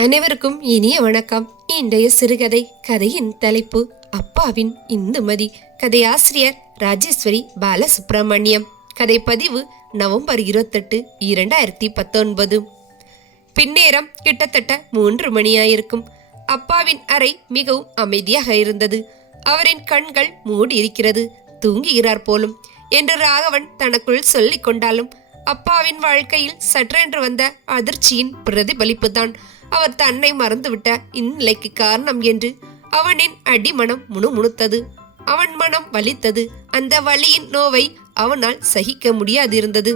அனைவருக்கும் இனிய வணக்கம். இன்றைய சிறுகதை கதையின் தலைப்பு அப்பாவின் இந்துமதி. கதையாசிரியர் ராஜேஸ்வரி பாலசுப்ரமணியம். கதை பதிவு நவம்பர் இருபத்தெட்டு இரண்டாயிரத்தி பத்தொன்பது. பின்னேரம் கிட்டத்தட்ட மூன்று மணியாயிருக்கும். அப்பாவின் அறை மிகவும் அமைதியாக இருந்தது. அவரின் கண்கள் மூடி இருக்கிறது தூங்குகிறார் போலும். என்று ராகவன் தனக்குள் சொல்லிக் கொண்டாலும் அப்பாவின் வாழ்க்கையில் சற்றென்று வந்த அதிர்ச்சியின் பிரதிபலிப்புதான். அவர் தன்னை மறந்துவிட்ட இந்நிலைக்கு காரணம் என்று அவனின் அடிமனம் முணுமுணுத்தது. அவன் மனம் வலித்தது. அந்த வலியின் நோவை அவனால் சகிக்க முடியாதிருந்தது.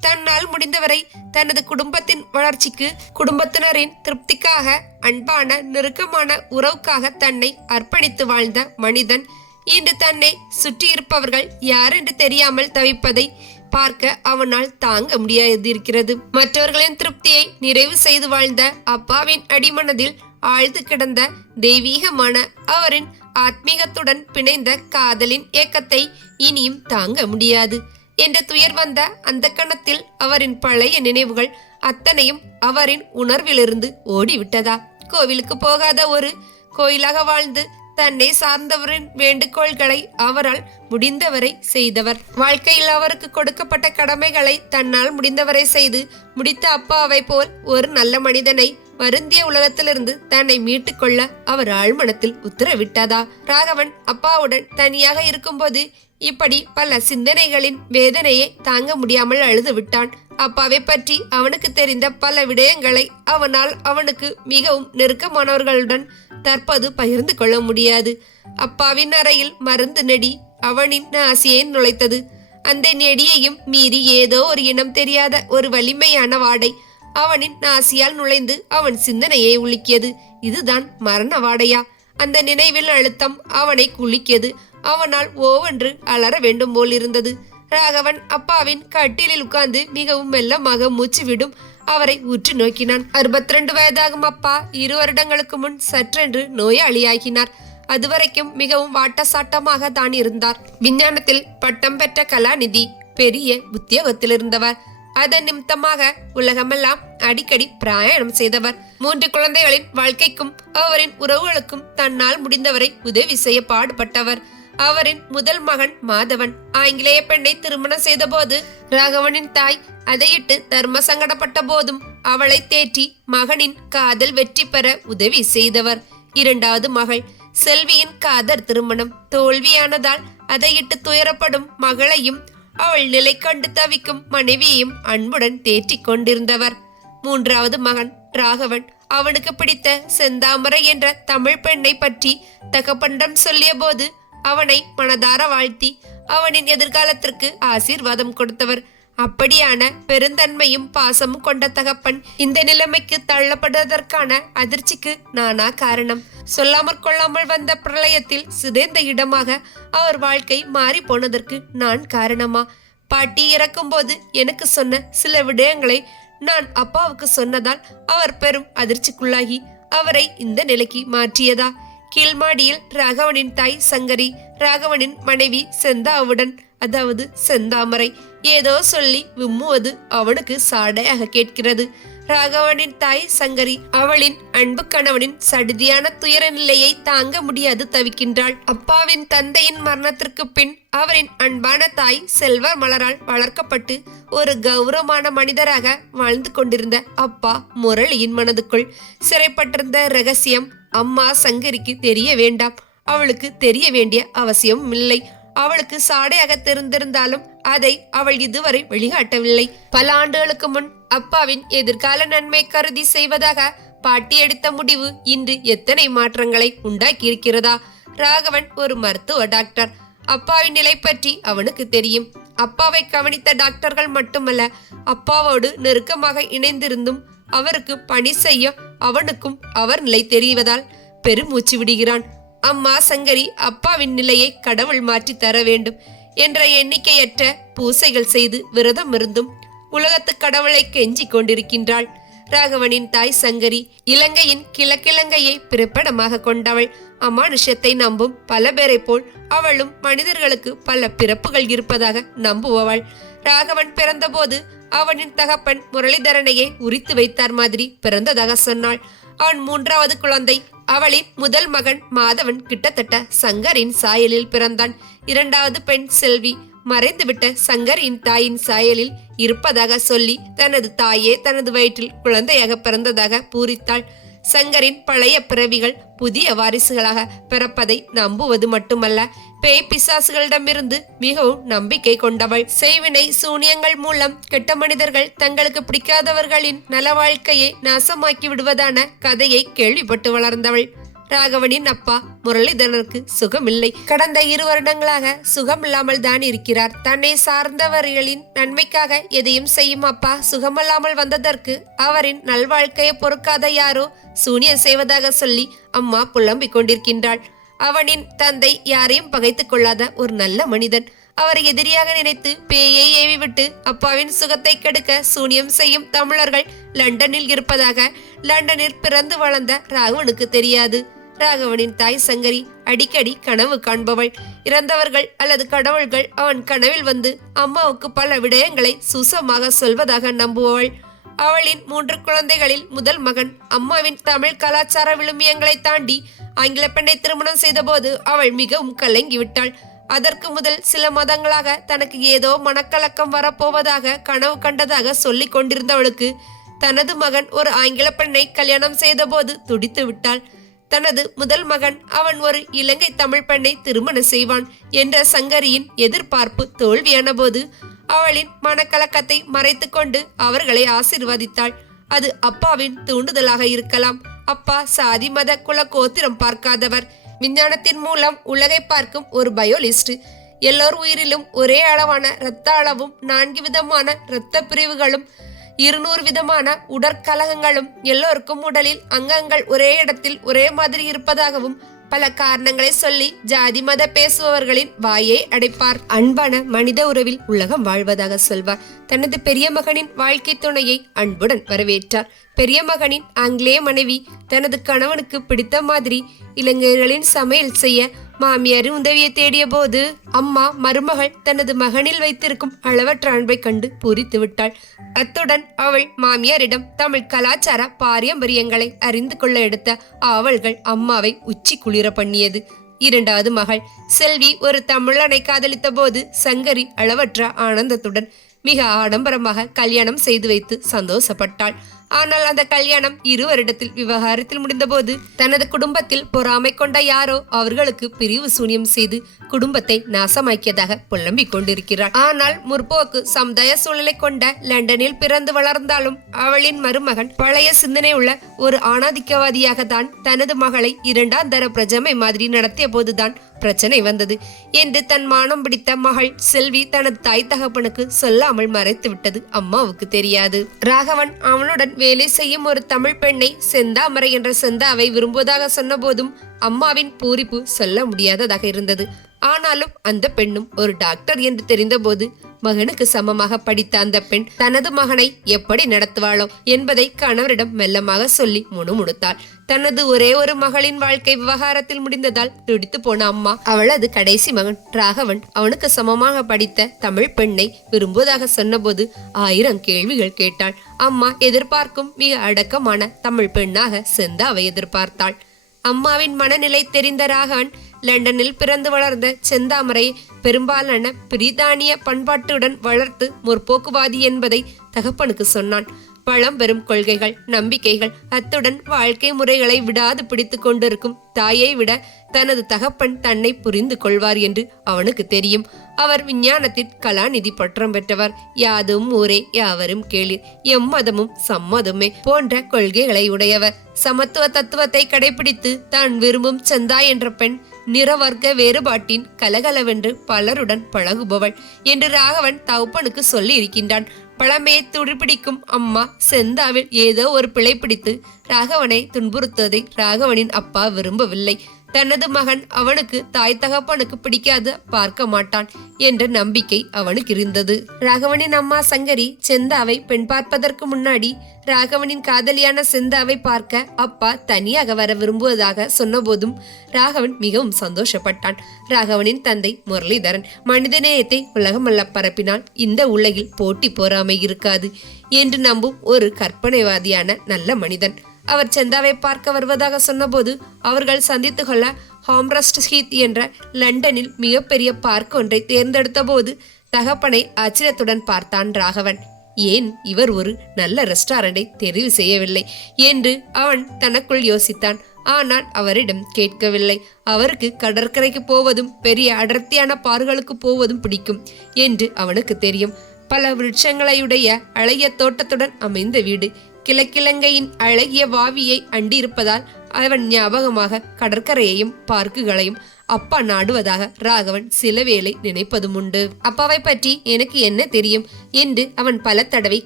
தன்னால் முடிந்தவரை தனது குடும்பத்தின் வளர்ச்சிக்கு குடும்பத்தினரின் திருப்திக்காக அன்பான நெருக்கமான உறவுக்காக தன்னை அர்ப்பணித்து வாழ்ந்த மனிதன் இன்று தன்னை சுற்றியிருப்பவர்கள் யாரென்று தெரியாமல் தவிப்பதை பார்க்க அவனால் தாங்க முடியாதிருக்கிறது மற்றவர்களின் திருப்தியை நிறைவு செய்து வாழ்ந்த அப்பாவின் அடிமனதில் ஆழ்ந்து கிடந்த தெய்வீகமான அவரின் ஆத்மீகத்துடன் பிணைந்த காதலின் ஏக்கத்தை இனியும் தாங்க முடியாது. என்ற துயர் வந்த அந்த கணத்தில் அவரின் பழைய நினைவுகள் அத்தனையும் அவரின் உணர்விலிருந்து ஓடிவிட்டதா? கோவிலுக்கு போகாத ஒரு கோயிலாக வாழ்ந்து தன்னை சார்ந்தவரின் வேண்டுகோள்களை அவரால் முடிந்தவரை செய்தவர். வாழ்க்கையில் அவருக்கு கொடுக்கப்பட்ட கடமைகளை தன்னால் முடிந்தவரை செய்து முடித்த அப்பாவை போல் ஒரு நல்ல மனிதனை வருந்திய உலகத்திலிருந்து தன்னை மீட்டுக்கொள்ள அவர் ஆழ்மனத்தில் உத்தரவிட்டதா? ராகவன் அப்பாவுடன் தனியாக இருக்கும்போது இப்படி பல சிந்தனைகளின் வேதனையை தாங்க முடியாமல் அழுது விட்டான் அப்பாவை பற்றி அவனுக்கு தெரிந்த பல விடயங்களை அவனால் அவனுக்கு மிகவும் நெருக்கமானவர்களுடன் தற்போது பகிர்ந்து கொள்ள முடியாது. அப்பாவின் அறையில் மருந்து நெடி அவனின் ஆசையை நுழைத்தது. அந்த நெடியையும் மீறி ஏதோ ஒரு இனம் தெரியாத ஒரு வலிமையான வாடை அவனின் நாசியால் நுழைந்து அவன் சிந்தனையை உலுக்கியது. இதுதான் மரண வாடையா? அந்த நினைவில் அழுத்தம் அவனை குளிக்கியது அவனால் ஓவென்று அலற வேண்டும் போல் இருந்தது ராகவன் அப்பாவின் கட்டிலில் உட்கார்ந்து மிகவும் மெல்லமாக மூச்சு விடும் அவரை உற்று நோக்கினான். அறுபத்தி ரெண்டு வயதாகும் அப்பா இரு வருடங்களுக்கு முன் சற்றென்று நோயாளியாகினார். அதுவரைக்கும் மிகவும் வாட்டசாட்டமாக தான் இருந்தார். விஞ்ஞானத்தில் பட்டம் பெற்ற கலாநிதி பெரிய உத்தியோகத்தில் இருந்தவர் அதன் நிமித்தமாக உலகமெல்லாம் அடிக்கடி பிரயாணம் செய்தவர். மூன்று குழந்தைகளின் வாழ்க்கைக்கும் அவரின் உறவுகளுக்கும் தன்னால் முடிந்தவரை உதவி செய்ய பாடுபட்டவர். அவரின் முதல் மகன் மாதவன். ஆங்கிலேய பெண்ணை திருமணம் செய்தபோது ராகவனின் தாய் அதையிட்டு தர்ம சங்கடப்பட்ட போதும் அவளை தேற்றி மகனின் காதல் வெற்றி பெற உதவி செய்தவர். இரண்டாவது மகள் செல்வியின் காதர் திருமணம். தோல்வியானதால் அதையிட்டு துயரப்படும் மகளையும் அவள் நிலை கண்டு தவிக்கும் மனைவியையும் அன்புடன் தேற்றிக் கொண்டிருந்தவர். மூன்றாவது மகன் ராகவன். அவனுக்கு பிடித்த செந்தாமரை என்ற தமிழ் பெண்ணை பற்றி தகப்பண்டம் சொல்லிய போது அவனை மனதார வாழ்த்தி அவனின் எதிர்காலத்திற்கு ஆசீர்வாதம் கொடுத்தவர். அப்படியான பெருந்தன்மையும் பாசமும் கொண்ட தகப்பன் இந்த நிலைமைக்கு தள்ளப்படுவதற்கான அதிர்ச்சிக்கு நானா காரணம். சொல்லாமற் கொள்ளாமல் வந்த பிரளயத்தில் சிதைந்த இடமாக அவர் வாழ்க்கை மாறி போனதற்கு நான் காரணமா? பாட்டி இறக்கும்போது எனக்கு சொன்ன சில விடயங்களை நான் அப்பாவுக்கு சொன்னதால் அவர் பெரும் அதிர்ச்சிக்குள்ளாகி அவரை இந்த நிலைக்கு மாற்றியதா? கீழ்மாடியில் ராகவனின் தாய் சங்கரி ராகவனின் மனைவி செந்தாவுடன் அதாவது செந்தாமரை ஏதோ சொல்லி விம்முவது அவனுக்கு சாடையாக கேட்கிறது. ராகவனின் தாய் சங்கரி அவளின் அன்பு கணவனின் சடுதியான துயர நிலையை தாங்க முடியாது தவிக்கின்றாள். அப்பாவின் தந்தையின் மரணத்திற்கு பின் அவரின் அன்பான தாய் செல்வ மலரால் வளர்க்கப்பட்டு ஒரு கௌரவமான மனிதராக வாழ்ந்து கொண்டிருந்த அப்பா முரளியின் மனதுக்குள் சிறைப்பட்டிருந்த ரகசியம் அம்மா சங்கரிக்கு தெரிய வேண்டாம். அவளுக்கு தெரிய வேண்டிய அவசியம் இல்லை. அவளுக்கு சாடையாக தெரிந்திருந்தாலும் அதை அவள் இதுவரை வெளிக்காட்டவில்லை பல ஆண்டுகளுக்கு முன் அப்பாவின் எதிர்கால நன்மை கருதி செய்வதாக பாட்டி எடுத்த முடிவு இன்று எத்தனை மாற்றங்களை உண்டாக்கி இருக்கிறதா ராகவன் ஒரு மருத்துவ டாக்டர். அப்பாவின் நிலை பற்றி அவனுக்கு தெரியும். அப்பாவை கவனித்த டாக்டர்கள் மட்டுமல்ல அப்பாவோடு நெருக்கமாக இணைந்திருந்தும் அவருக்கு பணி செய்ய அவனுக்கும் அவர் நிலை தெரிவதால் பெருமூச்சு விடுகிறான். அம்மா சங்கரி அப்பாவின் நிலையை கடவுள் மாற்றி தர வேண்டும் என்ற எண்ணிக்கையற்ற பூசைகள் செய்து விரதம் இருந்தும் உலகத்து கடவுளை கெஞ்சிக் கொண்டிருக்கின்றாள். ராகவனின் தாய் சங்கரி இலங்கையின் கிழக்கிழங்கையை பிறப்பிடமாக கொண்டவள். அமானுஷத்தை நம்பும் பல பேரை போல் அவளும் மனிதர்களுக்கு பல பிறப்புகள் இருப்பதாக நம்புபவள். ராகவன் பிறந்தபோது அவனின் தகப்பன் முரளிதரனையை உரித்து வைத்தார் மாதிரி பிறந்ததாக சொன்னாள். அவன் மூன்றாவது குழந்தை. அவளின் முதல் மகன் மாதவன். கிட்டத்தட்ட சங்கரின் சாயலில் பிறந்தான். இரண்டாவது பெண் செல்வி. மறைந்துவிட்ட சங்கரின் தாயின் சாயலில் இருப்பதாக சொல்லி தனது தாயே தனது வயிற்றில் குழந்தையாக பிறந்ததாக பூரித்தாள். சங்கரின் பழைய பிறவிகள் புதிய வாரிசுகளாக பிறப்பதை நம்புவது மட்டுமல்ல பேய் பிசாசுகளிடமிருந்து மிகவும் நம்பிக்கை கொண்டவள். செய்வினை சூனியங்கள் மூலம் கெட்ட மனிதர்கள் தங்களுக்கு பிடிக்காதவர்களின் நல வாழ்க்கையை நாசமாக்கி விடுவதான கதையை கேள்விப்பட்டு வளர்ந்தவள். ராகவனின் அப்பா முரளிதரனுக்கு சுகமில்லை. கடந்த இரு வருடங்களாக சுகமில்லாமல் தான் இருக்கிறார். தன்னை சார்ந்தவர்களின் நன்மைக்காக எதையும் செய்யும் அப்பா சுகமில்லாமல் வந்ததற்கு அவரின் நல்வாழ்க்கையை பொறுக்காத யாரோ சூனியம் செய்வதாக சொல்லி அம்மா புலம்பிக் கொண்டிருக்கின்றாள். அவனின் தந்தை யாரையும் பகைத்துக் கொள்ளாத ஒரு நல்ல மனிதன். அவரை எதிரியாக நினைத்து பேயை ஏவிவிட்டு அப்பாவின் சுகத்தை கெடுக்க சூனியம் செய்யும் தமிழர்கள் லண்டனில் இருப்பதாக லண்டனில் பிறந்து வளர்ந்த ராகவனுக்கு தெரியாது. ராகவனின் தாய் சங்கரி அடிக்கடி கனவு காண்பவள். இறந்தவர்கள் அல்லது கடவுள்கள் அவன் கனவில் வந்து அம்மாவுக்கு பல விடயங்களை சுசமாக சொல்வதாக நம்புபவள் அவளின் மூன்று குழந்தைகளில் முதல் மகன். அம்மாவின் தமிழ் கலாச்சார விழுமியங்களை தாண்டி ஆங்கில பெண்ணை திருமணம் செய்தபோது அவள் மிகவும் கலங்கிவிட்டாள். அதற்கு முதல் சில மாதங்களாக தனக்கு ஏதோ மனக்கலக்கம் வரப்போவதாக கனவு கண்டதாக சொல்லிக் கொண்டிருந்தவளுக்கு தனது மகன் ஒரு ஆங்கில பெண்ணை கல்யாணம் செய்தபோது துடித்து விட்டாள். தனது முதல் மகன் அவன் ஒரு இலங்கை தமிழ் பெண்ணை திருமணம் செய்வான் என்ற சங்கரியின் எதிர்பார்ப்பு தோல்வியான போது அவளின் மனக்கலக்கத்தை மறைத்துக்கொண்டு அவர்களை ஆசிர்வதித்தாள். அது அப்பாவின் தூண்டுதலாக இருக்கலாம். அப்பா சாதி மத குல கோத்திரம் பார்க்காதவர். விஞ்ஞானத்தின் மூலம் உலகை பார்க்கும் ஒரு பயோலிஸ்ட். எல்லோர் உயிரிலும் ஒரே அளவான இரத்த அளவும் நான்கு விதமான இரத்த பிரிவுகளும் இருநூறு விதமான உடற்கலகங்களும் எல்லோருக்கும் உடலில் அங்கங்கள் ஒரே இடத்தில் ஒரே மாதிரி இருப்பதாகவும் பல காரணங்களை சொல்லி ஜாதி மத பேசுபவர்களின் வாயை அடைப்பார். அன்பான மனித உறவில் உலகம் வாழ்வதாக சொல்வார். தனது பெரிய மகனின் வாழ்க்கை துணையை அன்புடன் வரவேற்றார். பெரிய மகனின் ஆங்கிலேய மனைவி தனது கணவனுக்கு பிடித்த மாதிரி இளைஞர்களின் சமையல் செய்ய மாமியாரின் உதவியை தேடிய போது அம்மா மருமகள் தனது மகனில் வைத்திருக்கும் அளவற்ற அன்பை கண்டு பூரித்து விட்டாள். அத்துடன் அவள் மாமியாரிடம் தமிழ் கலாச்சார பாரம்பரியங்களை அறிந்து கொள்ள எடுத்த ஆவல்கள் அம்மாவை உச்சி குளிர பண்ணியது. இரண்டாவது மகள் செல்வி ஒரு தமிழனை காதலித்த போது சங்கரி அளவற்ற ஆனந்தத்துடன் மிக ஆடம்பரமாக கல்யாணம் செய்து வைத்து சந்தோஷப்பட்டாள். ஆனால் அந்த கல்யாணம் இரு வருடத்தில் விவகாரத்தில் முடிந்தபோது தனது குடும்பத்தில் பொறாமை கொண்ட யாரோ அவர்களுக்கு பிரிவு சூனியம் செய்து குடும்பத்தை நாசமாக்கியதாக புலம்பிக் கொண்டிருக்கிறார். ஆனால் முற்போக்கு சமுதாய சூழலை கொண்ட லண்டனில் பிறந்து வளர்ந்தாலும் அவளின் மருமகன் பழைய சிந்தனை உள்ள ஒரு ஆணாதிக்கவாதியாக தான் தனது மகளை இரண்டாம் தர பிரஜமை மாதிரி நடத்திய போதுதான் பிரச்சனை வந்தது. என்று தன் மானம் பிடித்த மகள் செல்வி தனது தாய் தகப்பனுக்கு சொல்லாமல் மறைத்து விட்டது அம்மாவுக்கு தெரியாது. ராகவன் அவனுடன் வேலை செய்யும் ஒரு தமிழ் பெண்ணை செந்தாமரை என்ற செந்தாவை விரும்புவதாக சொன்னபோதும் அம்மாவின் பூரிப்பு சொல்ல முடியாததாக இருந்தது. ஆனாலும் அந்த பெண்ணும் ஒரு டாக்டர் என்று தெரிந்தபோது மகனுக்கு சமமாக படித்த அந்த பெண் தனது மகனை எப்படி நடத்துவாளோ என்பதை கணவரிடம் மெல்லமாக சொல்லி முணுமுணுத்தாள். தனது ஒரே ஒரு மகளின் வாழ்க்கை விவகாரத்தில் முடிந்ததால் துடித்து போன அம்மா அவளது கடைசி மகன் ராகவன் அவனுக்கு சமமாக படித்த தமிழ் பெண்ணை விரும்புவதாக சொன்னபோது ஆயிரம் கேள்விகள் கேட்டாள். அம்மா எதிர்பார்க்கும் மிக அடக்கமான தமிழ் பெண்ணாக செந்தாவை எதிர்பார்த்தாள். அம்மாவின் மனநிலை தெரிந்த ராகவன் லண்டனில் பிறந்து வளர்ந்த செந்தாமரை பெரும்பாலான பிரித்தானிய பண்பாட்டுடன் வளர்த்து முற்போக்குவாதி என்பதை தகப்பனுக்கு சொன்னான். பழம் பெறும் கொள்கைகள் நம்பிக்கைகள் அத்துடன் வாழ்க்கை முறைகளை விடாது பிடித்து கொண்டிருக்கும் தாயை விட தனது தகப்பன் தன்னை புரிந்து கொள்வார் என்று அவனுக்கு தெரியும். அவர் விஞ்ஞானத்தில் கலாநிதி பட்டம் பெற்றவர். யாதும் ஊரே யாவரும் கேளீர். எம்மதமும் சம்மதமே போன்ற கொள்கைகளை உடையவர். சமத்துவ தத்துவத்தை கடைபிடித்து தான் விரும்பும் சந்தா என்ற பெண் நிறவர்க்க வேறுபாட்டின் கலகலவென்று பலருடன் பழகுபவள் என்று ராகவன் தகப்பனுக்கு சொல்லி இருக்கின்றான் பழமே துடிப்பிடிக்கும் அம்மா செந்தாவில் ஏதோ ஒரு பிழை பிடித்து ராகவனை துன்புறுத்துவதை ராகவனின் அப்பா விரும்பவில்லை. தனது மகன் அவனுக்கு தாய் தகப்பனுக்கு பிடிக்காது பார்க்க மாட்டான் என்ற நம்பிக்கை அவனுக்கு இருந்தது. ராகவனின் அம்மா சங்கரி செந்தாவை பெண் பார்ப்பதற்கு முன்னாடி ராகவனின் காதலியான செந்தாவை பார்க்க அப்பா தனியாக வர விரும்புவதாக சொன்னபோதும் ராகவன் மிகவும் சந்தோஷப்பட்டான். ராகவனின் தந்தை முரளிதரன் மனிதநேயத்தை உலகமல்ல பரப்பினால் இந்த உலகில் போட்டி போறாமை இருக்காது என்று நம்பும் ஒரு கற்பனைவாதியான நல்ல மனிதன். அவர் செந்தாவை பார்க்க வருவதாக சொன்னபோது அவர்கள் சந்தித்து கொள்ள ஹாம்ரஸ்ட் ஹீத் என்ற லண்டனில் மிகப்பெரிய பார்க் ஒன்றை தேர்ந்தெடுத்த போது தகப்பனை ஆச்சரியத்துடன் பார்த்தான் ராகவன். ஏன் இவர் ஒரு நல்ல ரெஸ்டாரண்டை தெரிவு செய்யவில்லை என்று அவன் தனக்குள் யோசித்தான். ஆனால் அவரிடம் கேட்கவில்லை. அவருக்கு கடற்கரைக்கு போவதும் பெரிய அடர்த்தியான பார்களுக்கு போவதும் பிடிக்கும் என்று அவனுக்கு தெரியும். பல விருட்சங்களையுடைய அழகிய தோட்டத்துடன் அமைந்த வீடு. கிழக்கிழங்கையின் அழகிய வாவியை அண்டியிருப்பதால் அவன் ஞாபகமாக கடற்கரையையும் பார்க்குகளையும் அப்பா நாடுவதாக ராகவன் சில வேளை நினைப்பதும் உண்டு. அப்பாவை பற்றி எனக்கு என்ன தெரியும்? என்று அவன் பல தடவை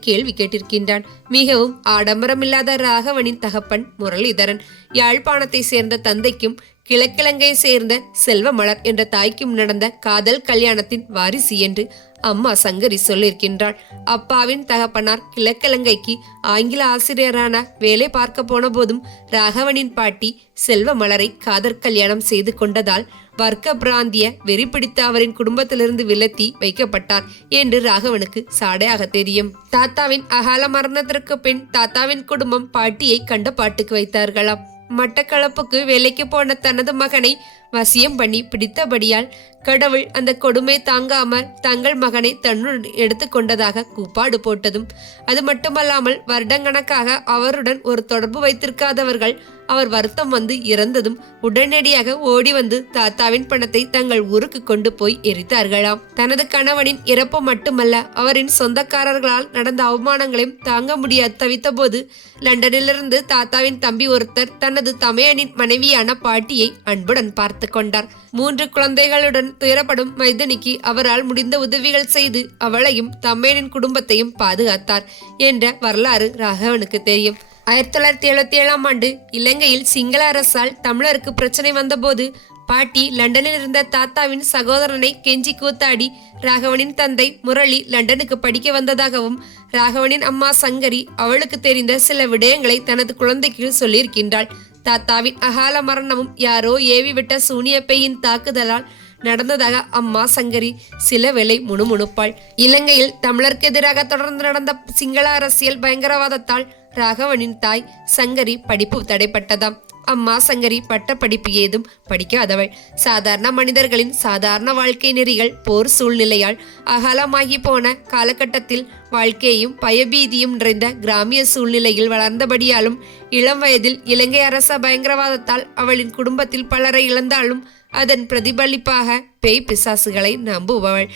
கேள்வி கேட்டிருக்கின்றான். மிகவும் ஆடம்பரமில்லாத ராகவனின் தகப்பன் முரளிதரன். யாழ்ப்பாணத்தை சேர்ந்த தந்தைக்கும் கிழக்கிழங்கையை சேர்ந்த செல்வமலர் என்ற தாய்க்கும் நடந்த காதல் கல்யாணத்தின் வாரிசு என்று அம்மா சங்கரி சொல்லியிருக்கின்றாள். அப்பாவின் தகப்பனார் கிழக்கிழங்கைக்கு ஆங்கில ஆசிரியரான வேலை பார்க்க போன போதும் ராகவனின் பாட்டி செல்வமலரை காதல் கல்யாணம் செய்து கொண்டதால் வர்க்க பிராந்திய வெறி பிடித்த அவரின் குடும்பத்திலிருந்து விலத்தி வைக்கப்பட்டார் என்று ராகவனுக்கு சாடையாக தெரியும். தாத்தாவின் அகால மரணத்திற்கு பின் தாத்தாவின் குடும்பம் பாட்டியை கண்ட பாட்டுக்கு வைத்தார்களாம். மட்டக்களப்புக்கு வேலைக்கு போன தனது மகனை வசியம் பண்ணி பிடித்தபடியால் கடவுள் அந்த கொடுமை தாங்காமல் தங்கள் மகனை தன்னுடன் எடுத்துக்கொண்டதாக கூப்பாடு போட்டதும் அது மட்டுமல்லாமல் வருடங்கணக்காக அவருடன் ஒரு தொடர்பு வைத்திருக்காதவர்கள் அவர் வருத்தம் வந்து இறந்ததும் உடனடியாக ஓடி வந்து தாத்தாவின் பணத்தை தங்கள் ஊருக்கு கொண்டு போய் எரித்தார்களாம். தனது கணவனின் இறப்பு மட்டுமல்ல அவரின் சொந்தக்காரர்களால் நடந்த அவமானங்களையும் தாங்க முடியாது தவித்தபோது லண்டனிலிருந்து தாத்தாவின் தம்பி ஒருத்தர் தனது தமையனின் மனைவியான பாட்டியை அன்புடன் பார்த்தார் பார்த்து கொண்டார் மூன்று குழந்தைகளுடன் துயரப்படும் மைதனிக்கு அவரால் முடிந்த உதவிகள் செய்து அவளையும் தமையனின் குடும்பத்தையும் பாதுகாத்தார் என்ற வரலாறு ராகவனுக்கு தெரியும். ஆயிரத்தி தொள்ளாயிரத்தி எழுபத்தி ஏழாம் ஆண்டு இலங்கையில் சிங்கள அரசால் தமிழருக்கு பிரச்சனை வந்தபோது பாட்டி லண்டனில் இருந்த தாத்தாவின் சகோதரனை கெஞ்சி கூத்தாடி ராகவனின் தந்தை முரளி லண்டனுக்கு படிக்க வந்ததாகவும் ராகவனின் அம்மா சங்கரி அவளுக்கு தெரிந்த சில விடயங்களை தனது குழந்தைக்கு சொல்லியிருக்கின்றாள். தாத்தாவின் அகால மரணமும் யாரோ ஏவிவிட்ட சூனியப்பையின் தாக்குதலால் நடந்ததாக அம்மா சங்கரி சில வேளை முணுமுணுப்பாள். இலங்கையில் தமிழருக்கு எதிராக தொடர்ந்து நடந்த சிங்கள அரசியல் பயங்கரவாதத்தால் ராகவனின் தாய் சங்கரி படிப்பு தடைப்பட்டதாம். அம்மா சங்கரி பட்ட படிப்பு ஏதும் படிக்காதவள். சாதாரண மனிதர்களின் சாதாரண வாழ்க்கை நெறிகள் போர் சூழ்நிலையால் அகலமாகி போன காலகட்டத்தில் வாழ்க்கையும் பயபீதியும் நிறைந்த கிராமிய சூழ்நிலையில் வளர்ந்தபடியாலும் இளம் வயதில் இலங்கை அரச பயங்கரவாதத்தால் அவளின் குடும்பத்தில் பலரை இழந்தாலும் அதன் பிரதிபலிப்பாக பேய் பிசாசுகளை நம்புபவள்.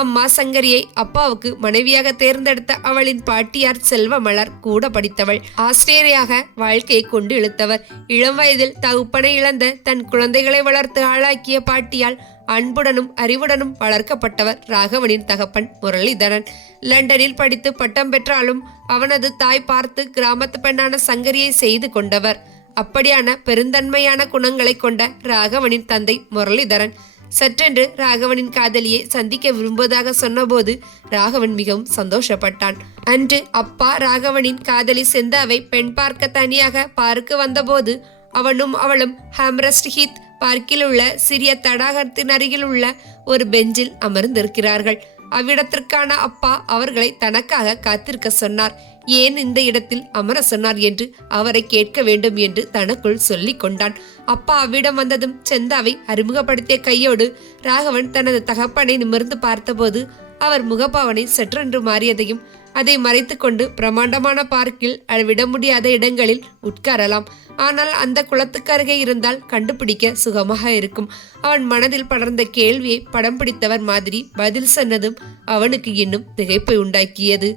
அம்மா சங்கரியை அப்பாவுக்கு மனைவியாக தேர்ந்தெடுத்த அவளின் பாட்டியார் செல்வமலர் கூட படித்தவள். ஆஸ்திரேலியாக வாழ்க்கையை கொண்டு இழுத்தவர். இளம் வயதில் தகுப்பனை இழந்த தன் குழந்தைகளை வளர்த்து ஆளாக்கிய பாட்டியால் அன்புடனும் அறிவுடனும் வளர்க்கப்பட்டவர் ராகவனின் தகப்பன் முரளிதரன். லண்டனில் படித்து பட்டம் பெற்றாலும் அவனது தாய் பார்த்து கிராமத்து பெண்ணான சங்கரியை செய்து கொண்டவர். அப்படியான பெருந்தன்மையான குணங்களை கொண்ட ராகவனின் தந்தை முரளிதரன். சற்றென்று ராகவனின் காதலியை சந்திக்க விரும்புவதாக சொன்னபோது ராகவன் மிகவும் சந்தோஷப்பட்டான். அன்று அப்பா ராகவனின் காதலி செந்தாவை பெண் பார்க்க தனியாக பார்க்க வந்தபோது அவனும் அவளும் ஹாம்ரஸ்ட் ஹீத் பார்க்கில் உள்ள சிறிய தடாகத்தின் அருகில் உள்ள ஒரு பெஞ்சில் அமர்ந்திருக்கிறார்கள். அவ்விடத்திற்கான அப்பா அவர்களை தனக்காக காத்திருக்க சொன்னார். ஏன் இந்த இடத்தில் அமர சொன்னார் என்று அவரை கேட்க வேண்டும் என்று தனக்குள் சொல்லிக் கொண்டான். அப்பா அவ்விடம் வந்ததும் செந்தாவை அறிமுகப்படுத்திய கையோடு ராகவன் தனது தகப்பனை நிமிர்ந்து பார்த்தபோது அவர் முகபாவனை சற்றென்று மாறியதையும் அதை மறைத்துக்கொண்டு பிரமாண்டமான பார்க்கில் விட முடியாத இடங்களில் உட்காரலாம். ஆனால் அந்த குளத்துக்கு அருகே இருந்தால் கண்டுபிடிக்க சுகமாக இருக்கும். அவன் மனதில் படர்ந்த கேள்வியை படம் பிடித்தவர் மாதிரி பதில் சொன்னதும் அவனுக்கு இன்னும் திகைப்பை உண்டாக்கியது.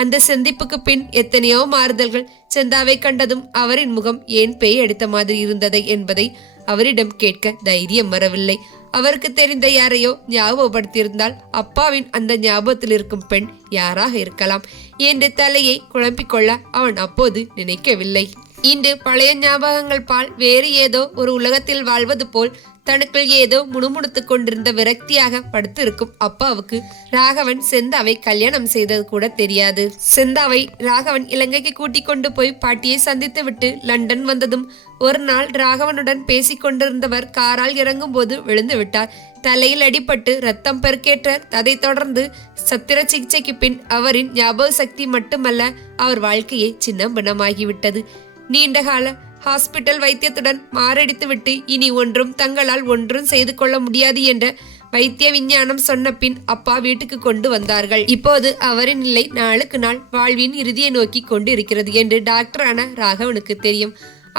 அந்த சந்திப்புக்கு பின் எத்தனையோ மாறுதல்கள் செந்தாவை கண்டதும் அவரின் முகம் ஏன் பேய் அடித்த மாதிரி இருந்ததை என்பதை அவரிடம் கேட்க தைரியம் வரவில்லை. அவருக்கு தெரிந்த யாரையோ ஞாபகப்படுத்தியிருந்தால் அப்பாவின் அந்த ஞாபகத்தில் இருக்கும் பெண் யாராக இருக்கலாம். என்று தலையை குழம்பிக்கொள்ள அவன் அப்போது நினைக்கவில்லை. இன்று பழைய ஞாபகங்கள் பால் வேறு ஏதோ ஒரு உலகத்தில் வாழ்வது போல் தனக்குள் ஏதோ முணுமுணுத்துக் கொண்டிருந்த விரக்தியாக படுத்திருக்கும் அப்பாவுக்கு ராகவன் செந்தாவை கல்யாணம் செய்தது கூட தெரியாது. செந்தாவை ராகவன் இலங்கைக்கு கூட்டிக் கொண்டு போய் பாட்டியை சந்தித்து விட்டு லண்டன் வந்ததும் ஒரு நாள் ராகவனுடன் பேசிக் கொண்டிருந்தவர் காரால் இறங்கும் போது விழுந்து விட்டார். தலையில் அடிபட்டு ரத்தம் பெருக்கேற்ற அதை தொடர்ந்து சத்திர சிகிச்சைக்கு பின் அவரின் ஞாபக சக்தி மட்டுமல்ல அவர் வாழ்க்கையை சின்னம் பின்னமாகிவிட்டது நீண்டகால ஹாஸ்பிட்டல் வைத்தியத்துடன் மாரடித்துவிட்டு இனி ஒன்றும் தங்களால் ஒன்றும் செய்து கொள்ள முடியாது என்ற வைத்திய விஞ்ஞானம் சொன்ன பின் அப்பா வீட்டுக்கு கொண்டு வந்தார்கள். இப்போது அவரின் நிலை நாளுக்கு நாள் வாழ்வின் இறுதியை நோக்கி கொண்டு இருக்கிறது என்று டாக்டரான ராகவனுக்கு தெரியும்.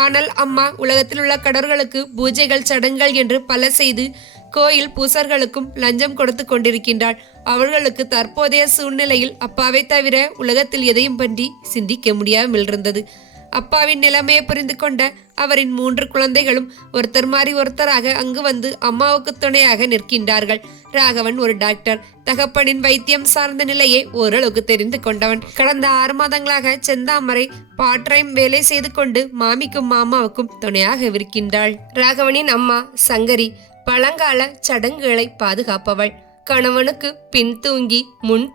ஆனால் அம்மா உலகத்தில் உள்ள கடவுள்களுக்கு பூஜைகள் சடங்குகள் என்று பல செய்து கோயில் பூசர்களுக்கும் லஞ்சம் கொடுத்து கொண்டிருக்கின்றாள். அவர்களுக்கு தற்போதைய சூழ்நிலையில் அப்பாவை தவிர உலகத்தில் எதையும் பற்றி சிந்திக்க முடியாமல் இருந்தது. அப்பாவின் நிலைமையை புரிந்து கொண்ட அவரின் மூன்று குழந்தைகளும் ஒருத்தர் மாறி ஒருத்தராக அங்கு வந்து அம்மாவுக்கு துணையாக நிற்கின்றார்கள். ராகவன் ஒரு டாக்டர். தகப்பனின் வைத்தியம் சார்ந்த நிலையை ஓரளவுக்கு தெரிந்து கொண்டவன். கடந்த ஆறு மாதங்களாக செந்தாமரை பாட்டைம் வேலை செய்து கொண்டு மாமிக்கும் மாமாவுக்கும் துணையாக இருக்கின்றாள். ராகவனின் அம்மா சங்கரி பழங்கால சடங்குகளை பாதுகாப்பவள். கணவனுக்கு பின் தூங்கி முன்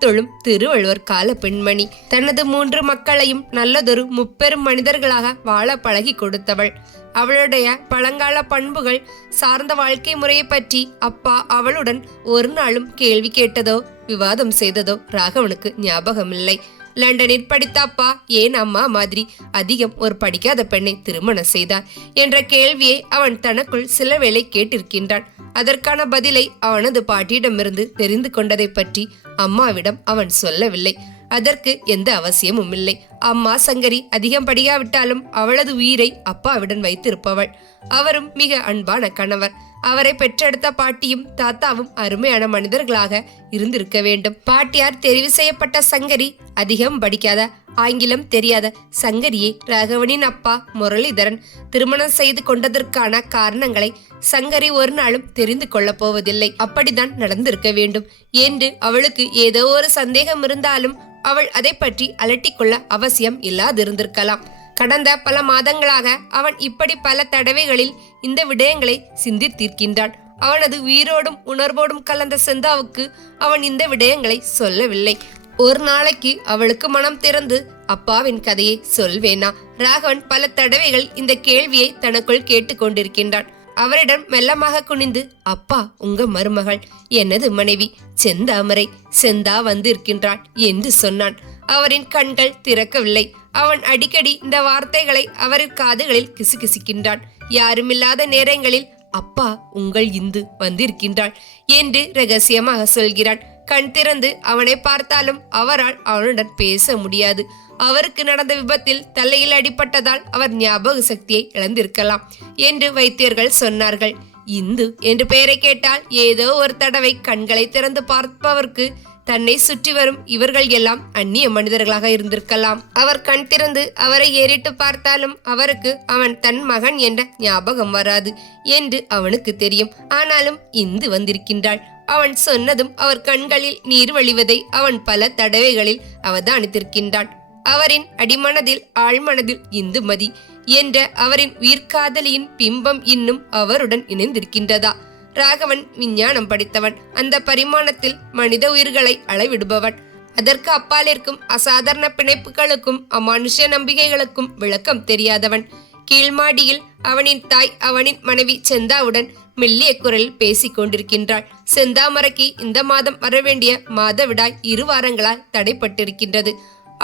திருவள்ளுவர் கால பெண்மணி. தனது மூன்று மக்களையும் நல்லதொரு முப்பெரும் மனிதர்களாக வாழ பழகி கொடுத்தவள். அவளுடைய பழங்கால பண்புகள் சார்ந்த வாழ்க்கை முறையை பற்றி அப்பா அவளுடன் ஒரு நாளும் கேள்வி கேட்டதோ விவாதம் செய்ததோ ராகவனுக்கு ஞாபகமில்லை. லண்டனில் படித்த அப்பா ஏன் அம்மா மாதிரி? அதிகம் ஒரு படிக்காத பெண்ணை திருமணம் செய்தார் என்ற கேள்வியை அவன் தனக்குள் சில வேளை கேட்டிருக்கின்றான். அதற்கான பதிலை அவனது பாட்டியிடமிருந்து தெரிந்து கொண்டதை பற்றி அம்மாவிடம் அவன் சொல்லவில்லை. அதற்கு எந்த அவசியமும் இல்லை. அம்மா சங்கரி அதிகம் படியாவிட்டாலும் அவளது உயிரை அப்பாவிடன் வைத்திருப்பவள். அவரும் மிக அன்பான கணவர். அவரை பெற்றெடுத்த பாட்டியும் தாத்தாவும் அருமையான மனிதர்களாக இருந்திருக்க வேண்டும். பாட்டியார் தெரிவு செய்யப்பட்ட சங்கரி அதிகம் படிக்காத ஆங்கிலம் தெரியாத சங்கரியை ராகவனின் அப்பா முரளிதரன். திருமணம் செய்து கொண்டதற்கான காரணங்களை சங்கரி ஒரு நாளும் தெரிந்து கொள்ளப் போவதில்லை. அப்படித்தான் நடந்திருக்க வேண்டும். என்று அவளுக்கு ஏதோ ஒரு சந்தேகம் இருந்தாலும் அவள் அதை பற்றி அலட்டிக்கொள்ள அவசியம் இல்லாதிருந்திருக்கலாம். கடந்த பல மாதங்களாக அவன் இப்படி பல தடவைகளில் இந்த விடயங்களை சிந்தித்திருக்கின்றான். அவனது உயிரோடும் உணர்வோடும் கலந்த செந்தாவுக்கு அவன் இந்த விடயங்களை சொல்லவில்லை. ஒரு நாளைக்கு அவளுக்கு மனம் திறந்து அப்பாவின் கதையை சொல்வேனா? ராகவன் பல தடவைகள் இந்த கேள்வியை தனக்குள் கேட்டுக்கொண்டிருக்கின்றான். அவரிடம் மெல்லமாக குனிந்து அப்பா உங்க மருமகள் எனது மனைவி செந்தாமரை செந்தா வந்திருக்கின்றாள் என்று சொன்னான். அவரின் கண்கள் திறக்கவில்லை. அவன் அடிக்கடி இந்த வார்த்தைகளை அவரின் காதுகளில் கிசுகிசுக்கின்றான். யாருமில்லாத நேரங்களில் அப்பா உங்கள் இந்து வந்திருக்கின்றாள் என்று ரகசியமாக சொல்கிறான். கண் திறந்து அவனை பார்த்தாலும் அவரால் அவனுடன் பேச முடியாது. அவருக்கு நடந்த விபத்தில் தலையில் அடிபட்டதால் அவர் ஞாபக சக்தியை இழந்திருக்கலாம் என்று வைத்தியர்கள் சொன்னார்கள். இந்து என்று பெயரை கேட்டால் ஏதோ ஒரு தடவை கண்களை திறந்து பார்ப்பவர்க்கு தன்னை சுற்றி வரும் இவர்கள் எல்லாம் அந்நிய மனிதர்களாக இருந்திருக்கலாம். அவர் கண் திறந்து அவரை ஏறிட்டு பார்த்தாலும் அவருக்கு அவன் தன் மகன் என்ற ஞாபகம் வராது என்று அவனுக்கு தெரியும். ஆனாலும் இந்து வந்திருக்கின்றாள். அவன் சொன்னதும் அவர் கண்களில் நீர் வழிவதை அவன் பல தடவைகளில் அவதானித்திருக்கின்றான். அவரின் அடிமனதில் ஆழ்மனதில் இந்துமதி என்ற அவரின் உயிர்காதலியின் பிம்பம் இன்னும் அவருடன் இணைந்திருக்கின்றதா? ராகவன் விஞ்ஞானம் படித்தவன். அந்த பரிமாணத்தில் மனித உயிர்களை அளவிடுபவன். அதற்கு அப்பாலிருக்கும் அசாதாரண பிணைப்புகளுக்கும் அமானுஷ நம்பிக்கைகளுக்கும் விளக்கம் தெரியாதவன். கீழ்மாடியில் அவனின் தாய் அவனின் மனைவி செந்தாவுடன் மெல்லிய குரலில் பேசிக் கொண்டிருக்கின்றாள். செந்தாமரைக்கு இந்த மாதம் வரவேண்டிய மாதவிடாய் இரு வாரங்களால் தடைப்பட்டிருக்கின்றது.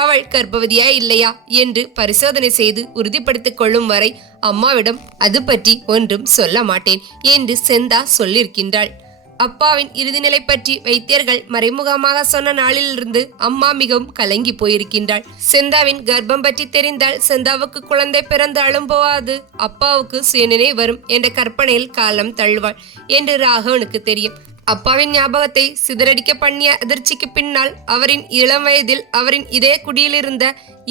அவள் கர்ப்பவதியா இல்லையா என்று பரிசோதனை செய்து உறுதிப்படுத்திக் கொள்ளும் வரை அம்மாவிடம் அது பற்றி ஒன்றும் சொல்ல மாட்டேன் என்று செந்தா சொல்லியிருக்கின்றாள். அப்பாவின் இறுதிநிலை பற்றி வைத்தியர்கள் மறைமுகமாக சொன்ன நாளிலிருந்து அம்மா மிகவும் கலங்கி போயிருக்கின்றாள். செந்தாவின் கர்ப்பம் பற்றி தெரிந்தால் செந்தாவுக்கு குழந்தை பிறந்தாலும் போவாது. அப்பாவுக்கு சுயநினை வரும் என்ற கற்பனையில் காலம் தள்ளுவாள் என்று ராகவனுக்கு தெரியும். அப்பாவின் ஞாபகத்தை சிதறடிக்க பண்ணிய அதிர்ச்சிக்கு பின்னால் அவரின் இளம் வயதில் அவரின் இதே குடியிலிருந்த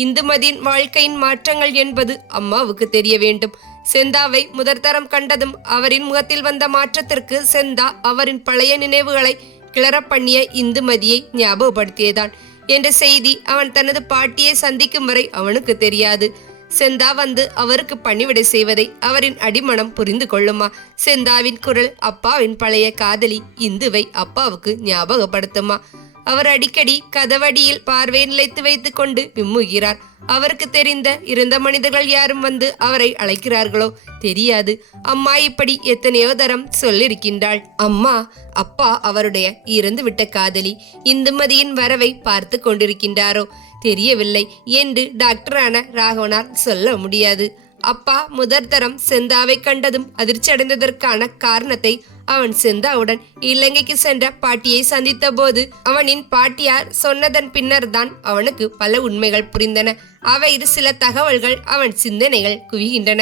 இந்துமதியின் வாழ்க்கையின் மாற்றங்கள் என்பது அம்மாவுக்கு தெரிய வேண்டும். செந்தாவை முதற்தரம் கண்டதும் அவரின் முகத்தில் வந்த மாற்றத்திற்கு செந்தா அவரின் பழைய நினைவுகளை கிளற பண்ணிய இந்துமதியை ஞாபகப்படுத்தியதான். என்ற செய்தி அவன் தனது பாட்டியை சந்திக்கும் வரை அவனுக்கு தெரியாது. செந்தா வந்து அவருக்கு பணிவிடை செய்வதை அவரின் அடிமனம் புரிந்து கொள்ளுமா? செந்தாவின் குரல் அப்பாவின் பழைய காதலி இந்துவை அப்பாவுக்கு ஞாபகப்படுத்துமா? அவர் அடிக்கடி கதவடியில் பார்வை நிலைத்து வைத்துக் கொண்டு விம்முகிறார். அவருக்கு தெரிந்த இறந்த மனிதர்கள் யாரும் வந்து அவரை அழைக்கிறார்களோ? தெரியாது. அம்மா இப்படி எத்தனையோ தரம் சொல்லிருக்கின்றாள். அம்மா அப்பா அவருடைய இறந்து விட்ட காதலி இந்துமதியின் வரவை பார்த்து கொண்டிருக்கின்றாரோ? தெரியவில்லை என்று டாக்டரான ராகவனால் சொல்ல முடியாது. அப்பா முதற் தரம் செந்தாவை கண்டதும் அதிர்ச்சி அடைந்ததற்கான காரணத்தை அவன் செந்தாவுடன் இலங்கைக்கு சென்ற பாட்டியை சந்தித்த போது அவனின் பாட்டியார் சொன்னதன் பின்னர் தான் அவனுக்கு பல உண்மைகள் புரிந்தன. அவை சில தகவல்கள் அவன் சிந்தனைகள் குவிகின்றன.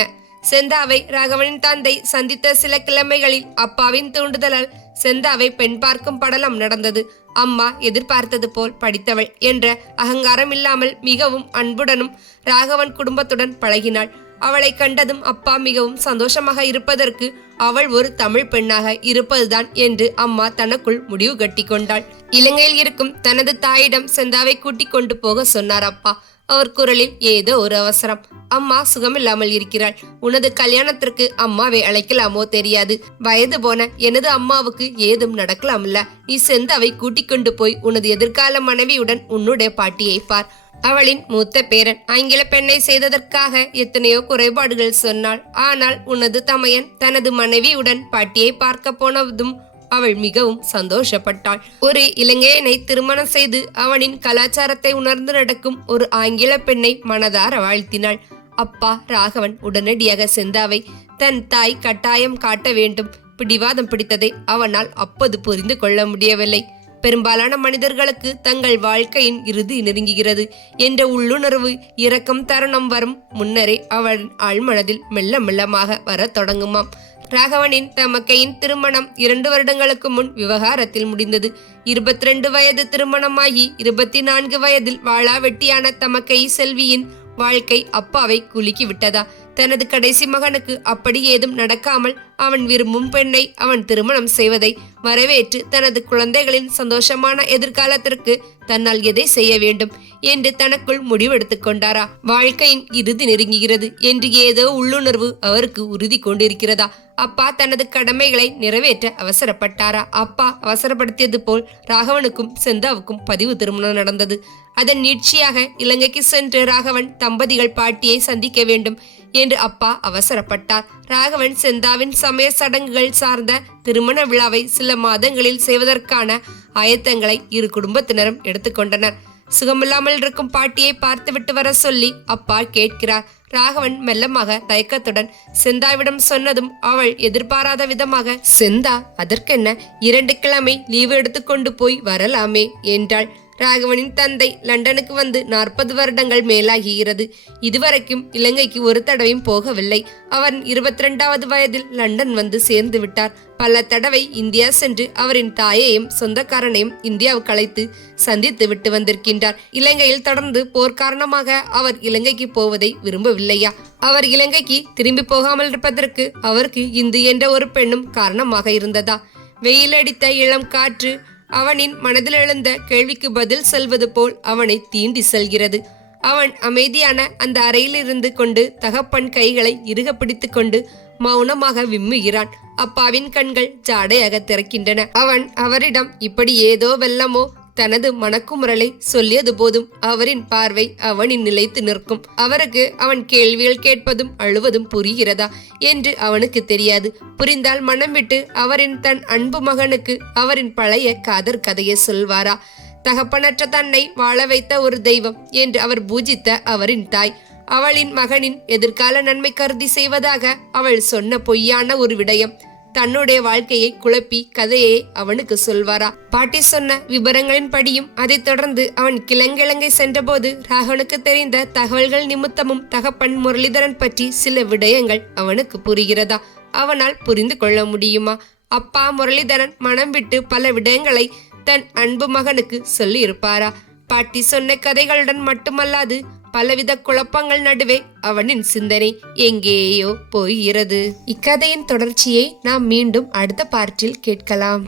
செந்தாவை ராகவனின் தந்தை சந்தித்த சில கிழமைகளில் அப்பாவின் தூண்டுதலால் செந்தாவை பெண் பார்க்கும் படலம் நடந்தது. அம்மா எதிர்பார்த்தது போல் படித்தவள் என்ற அகங்காரம் இல்லாமல் மிகவும் அன்புடனும் ராகவன் குடும்பத்துடன் பழகினாள். அவளை கண்டதும் அப்பா மிகவும் சந்தோஷமாக இருப்பதற்கு அவள் ஒரு தமிழ் பெண்ணாக இருப்பதுதான் என்று அம்மா தனக்குள் முடிவு கட்டி கொண்டாள் இலங்கையில் இருக்கும் தனது தாயிடம் செந்தாவை கூட்டிக் கொண்டு போக சொன்னார் அப்பா. அவர் குரலில் ஏதோ ஒரு அவசரம். அம்மா சுகமில்லாமல் இருக்கிறாள். உனது கல்யாணத்திற்கு அம்மாவை அழைக்கலாமோ தெரியாது. வயது போன எனது அம்மாவுக்கு ஏதும் நடக்கலாம்ல நீ செந்தாவை கூட்டிக் கொண்டு போய் உனது எதிர்கால மனைவியுடன் உன்னுடைய பாட்டியை பார். அவளின் மூத்த பேரன் ஆங்கில பெண்ணை செய்ததற்காக எத்தனையோ குறைபாடுகள் சொன்னாள். ஆனால் உனது தமையன் தனது மனைவியுடன் பாட்டியை பார்க்க போனதும் அவள் மிகவும் சந்தோஷப்பட்டாள். ஒரு இலங்கையனை திருமணம் செய்து அவனின் கலாச்சாரத்தை உணர்ந்து நடக்கும் ஒரு ஆங்கில பெண்ணை மனதார வாழ்த்தினாள். அப்பா ராகவன் உடனடியாக செந்தாவை தன் தாய் கட்டாயம் காட்ட வேண்டும். பிடிவாதம் பிடித்ததை அவனால் அப்போது புரிந்து கொள்ள முடியவில்லை. பெரும்பாலான மனிதர்களுக்கு தங்கள் வாழ்க்கையின் இறுதி நெருங்குகிறது என்ற உள்ளுணர்வு இரக்கம் தருணம் வரும் முன்னரே அவன் ஆழ்மனதில் மெல்ல மெல்லமாக வரத் தொடங்குமாம். ராகவனின் தமக்கையின் திருமணம் இரண்டு வருடங்களுக்கு முன் விவகாரத்தில் முடிந்தது. இருபத்தி ரெண்டு வயது திருமணமாகி இருபத்தி நான்கு வயதில் வாழா வெட்டியான தமக்கை செல்வியின் வாழ்க்கை அப்பாவை குலுக்கி விட்டதா தனது கடைசி மகனுக்கு அப்படி ஏதும் நடக்காமல் அவன் விரும்பும் பெண்ணை அவன் திருமணம் செய்வதை வரவேற்று தனது குழந்தைகளின் சந்தோஷமான எதிர்காலத்திற்கு தன்னால் எதை செய்ய வேண்டும் என்று தனக்குள் முடிவெடுத்துக் கொண்டாரா? வாழ்க்கையின் இறுதி நெருங்குகிறது என்று ஏதோ உள்ளுணர்வு அவருக்கு உறுதி கொண்டிருக்கிறதா? அப்பா தனது கடமைகளை நிறைவேற்ற அவசரப்பட்டாரா? அப்பா அவசரப்படுத்தியது போல் ராகவனுக்கும் செந்தாவுக்கும் பதிவு திருமணம் நடந்தது. அதன் நீட்சியாக இலங்கைக்கு சென்று ராகவன் தம்பதிகள் பாட்டியை சந்திக்க வேண்டும் என்று அப்பா அவசரப்பட்டார். ராகவன் செந்தாவின் சமய சடங்குகள் சார்ந்த திருமண விழாவை சில மாதங்களில் செய்வதற்கான ஆயத்தங்களை இரு குடும்பத்தினரும் எடுத்துக்கொண்டனர் சுகமில்லாமல் இருக்கும் பாட்டியை பார்த்துவிட்டு வர சொல்லி அப்பா கேட்கிறார். ராகவன் மெல்லமாக தயக்கத்துடன் செந்தாவிடம் சொன்னதும் அவள் எதிர்பாராத விதமாக செந்தா அதற்கென்ன? இரண்டு கிழமை லீவு எடுத்துக்கொண்டு போய் வரலாமே என்றாள். ராகவனின் தந்தை லண்டனுக்கு வந்து நாற்பது வருடங்கள் மேலாகிறது இதுவரைக்கும் இலங்கைக்கு ஒரு தடவையும் போகவில்லை. அவர் இருபத்தி ரெண்டாவது வயதில் லண்டன் வந்து சேர்ந்து விட்டார். பல தடவை இந்தியா சென்று அவரின் தாயையும் சொந்தக்காரனையும் இந்தியாவுக்கு அழைத்து சந்தித்து விட்டு வந்திருக்கின்றார். இலங்கையில் தொடர்ந்து போர் காரணமாக அவர் இலங்கைக்கு போவதை விரும்பவில்லையா? அவர் இலங்கைக்கு திரும்பி போகாமல் இருப்பதற்கு அவருக்கு இந்து என்ற ஒரு பெண்ணும் காரணமாக இருந்ததா? வெயிலடித்த இளம் காற்று அவனின் மனதில் எழுந்த கேள்விக்கு பதில் சொல்வது போல் அவனை தீண்டி செல்கிறது. அவன் அமைதியான அந்த அறையிலிருந்து கொண்டு தகப்பன் கைகளை இறுக பிடித்து கொண்டு மௌனமாக விம்முகிறான். அப்பாவின் கண்கள் ஜாடையாக திறக்கின்றன. அவன் அவரிடம் இப்படி ஏதோ வெள்ளமோ தனது மனக்குமுறலை சொல்லியது போதும். அவரின் பார்வை அவனின் நிலைத்து நிற்கும். அவருக்கு அவன் கேள்விகள் கேட்பதும் அழுவதும் புரிகிறதா என்று அவனுக்கு தெரியாது. புரிந்தால் மனம் விட்டு அவரின் தன் அன்பு மகனுக்கு அவரின் பழைய காதற் கதையை சொல்வாரா? தகப்பனற்ற தன்னை வாழ வைத்த ஒரு தெய்வம் என்று அவர் பூஜித்த அவரின் தாய். அவளின் மகனின் எதிர்கால நன்மை கருதி செய்வதாக அவள் சொன்ன பொய்யான ஒரு விடயம். தன்னுடைய வாழ்க்கையை குழப்பி கதையை அவனுக்கு சொல்வாரா. பாட்டி சொன்ன விவரங்களின் படியும் அதைத் தொடர்ந்து அவன் கிழங்கிழங்கை சென்றபோது ராகவனுக்கு தெரிந்த தகவல்கள் நிமித்தமும் தகப்பன் முரளிதரன் பற்றி சில விடயங்கள் அவனுக்கு புரிகிறதா. அவனால் புரிந்து கொள்ள முடியுமா. அப்பா முரளிதரன் மனம் விட்டு பல விடயங்களை தன் அன்பு மகனுக்கு சொல்லி இருப்பாரா பாட்டி சொன்ன கதைகளுடன் மட்டுமல்லாது பலவித குழப்பங்கள் நடுவே அவனின் சிந்தனை எங்கேயோ போகிறது. இக்கதையின் தொடர்ச்சியை நாம் மீண்டும் அடுத்த பார்ட்டில் கேட்கலாம்.